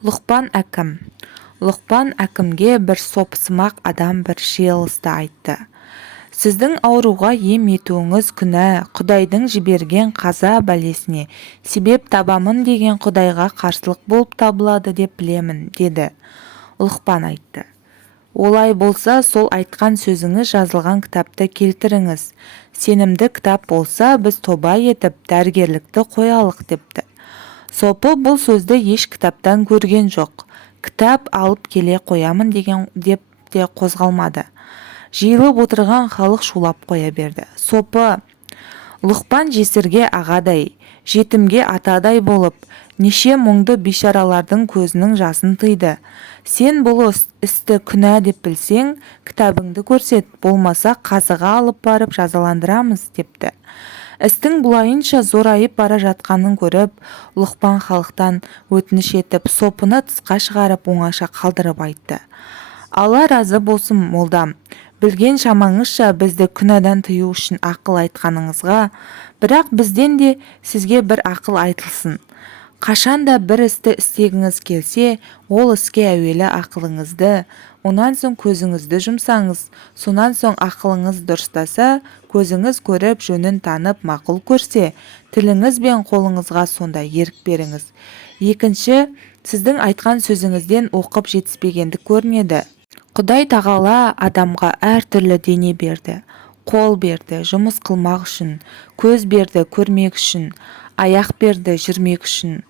Лұқпан әкім. Лұқпан әкімге бір сопысымақ адам бір жиылысты айтты. Сіздің ауруға ем етуіңіз күнә, Құдайдың жіберген қаза бәлесіне себеп табамын деген Құдайға қарсылық болып табылады деп білемін, деді. Лұқпан айтты. Олай болса, сол айтқан сөзіңіз жазылған кітапты келтіріңіз. Сенімді кітап болса, біз тоба етіп, дәрігерлікті қоялық, депті. Сопы бұл сөзді еш кітаптан көрген жоқ. Кітап алып келе қоямын деп те қозғалмады. Жиылып отырған халық шулап қоя берді. Сопы, Лұқпан жесірге ағадай, жетімге атадай болып, неше мұңды бейшаралардың көзінің жасын тыйды. Сен бұл істі күнә деп білсең, кітабыңды көрсет, болмаса қазыға алып барып жазаландырамыз, депті. Істің бұлайынша зорайып бара жатқанын көріп, Лұқпан халықтан өтініш етіп, сопыны тысқа шығарып, оңаша қалдырып айтты. Алла разы болсын, молдам, білген шамаңызша бізді күнәдан тыю үшін ақыл айтқаныңызға, бірақ бізден де сізге бір ақыл айтылсын. Қашанда бір істі істегіңіз келсе, ол іске әуелі ақылыңызды, онан соң көзіңізді жұмсаңыз, сонан соң ақылыңыз дұрыстаса, көзіңіз көріп, жөнін танып, мақұл көрсе, тіліңіз бен қолыңызға сонда ерік беріңіз. Екінші, сіздің айтқан сөзіңізден оқып жетіспегендік көрінеді. Құдай тағала адамға әртүрлі дене берді, қол берді жұмыс қылмақ үшін, көз берді көрмек үшін, аяқ берді жүрмек үшін,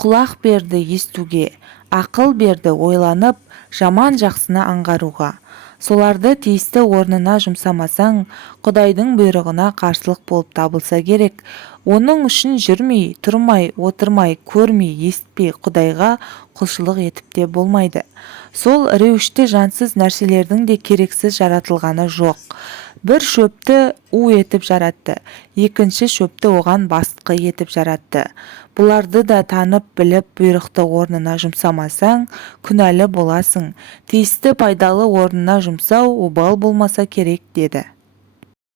құлақ берді естуге, ақыл берді ойланып, жаман жақсыны аңғаруға. Соларды тиісті орнына жұмсамасаң, Құдайдың бұйрығына қарсылық болып табылса керек. Оның үшін жүрмей, тұрмай, отырмай, көрмей, естпей Құдайға құлшылық етіп те болмайды. Сол іреушті жансыз нәрселердің де керексіз жаратылғаны жоқ. Бір шөпті у етіп жаратты, екінші шөпті оған бастықы етіп жаратты. Бұларды да танып біліп бұйрықты орнына жұмсамасаң, күнәлі боласың. Тиісті пайдалы орнына жұмсау обал болмаса керек, деді.